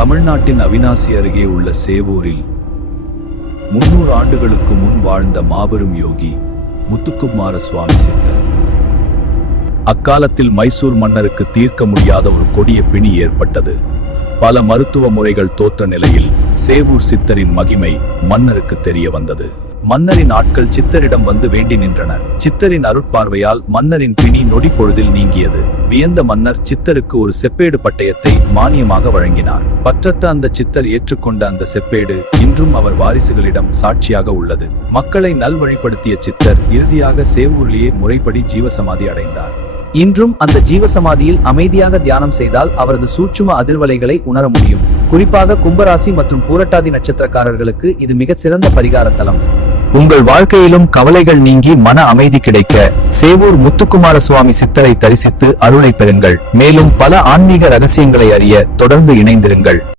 தமிழ்நாட்டின் அவிநாசி அருகே உள்ள சேவூரில் 300 ஆண்டுகளுக்கு முன் வாழ்ந்த மாபெரும் யோகி முத்துக்குமார சுவாமி சித்தர். அக்காலத்தில் மைசூர் மன்னருக்கு தீர்க்க முடியாத ஒரு கொடிய பிணி ஏற்பட்டது. பல மருத்துவ முறைகள் தோற்ற நிலையில் சேவூர் சித்தரின் மகிமை மன்னருக்கு தெரிய வந்தது. மன்னரின் ஆட்கள் சித்தரிடம் வந்து வேண்டி நின்றனர். சித்தரின் அருட்பார்வையால் மன்னரின் பிணி நொடி பொழுதில் நீங்கியது. வியந்த மன்னர் சித்தருக்கு ஒரு செப்பேடு பட்டயத்தை மானியமாக வழங்கினார். பற்றற்ற அந்த சித்தர் ஏற்றுக்கொண்ட அந்த செப்பேடு இன்றும் அவர் வாரிசுகளிடம் சாட்சியாக உள்ளது. மக்களை நல்வழிப்படுத்திய சித்தர் இறுதியாக சேவூரிலேயே முறைப்படி ஜீவசமாதி அடைந்தார். இன்றும் அந்த ஜீவசமாதியில் அமைதியாக தியானம் செய்தால் அவரது சூட்சும அதிர்வலைகளை உணர முடியும். குறிப்பாக கும்பராசி மற்றும் பூரட்டாதி நட்சத்திரக்காரர்களுக்கு இது மிகச் சிறந்த பரிகார தலம். உங்கள் வாழ்க்கையிலும் கவலைகள் நீங்கி மன அமைதி கிடைக்க சேவூர் முத்துக்குமார சுவாமி சித்தரை தரிசித்து அருளை பெறுங்கள். மேலும் பல ஆன்மீக ரகசியங்களை அறிய தொடர்ந்து இணைந்திருங்கள்.